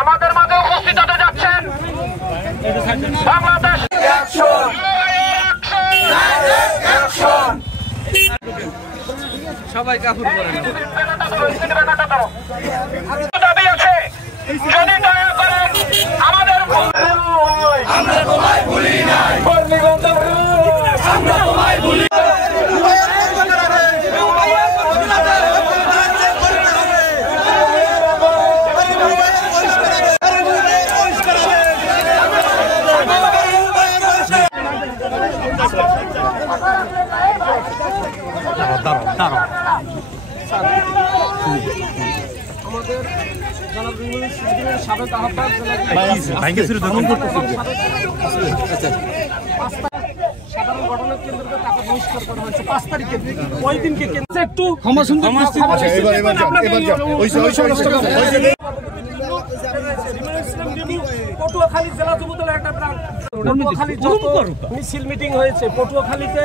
আমাদের মাঝে উপস্থিত হতে যাচ্ছেন বাংলাদেশ সবাই কাপড় পরে দাবি আছে, যদি দয়া করেন আমাদের আমরা তোমায় ভুলি নাই, আমরা তোমায় ভুলি সাবেক আহ্বায়ক সাধারণ ঘটনার কেন্দ্রকে টাকা বহিষ্কার করা হয়েছে 5 তারিখে। ওই দিনকে কেন্দ্র একটু পটুয়াখালী জেলা যুবদলের একটা পটুয়াখালী যত মিছিল মিটিং হয়েছে পটুয়াখালীতে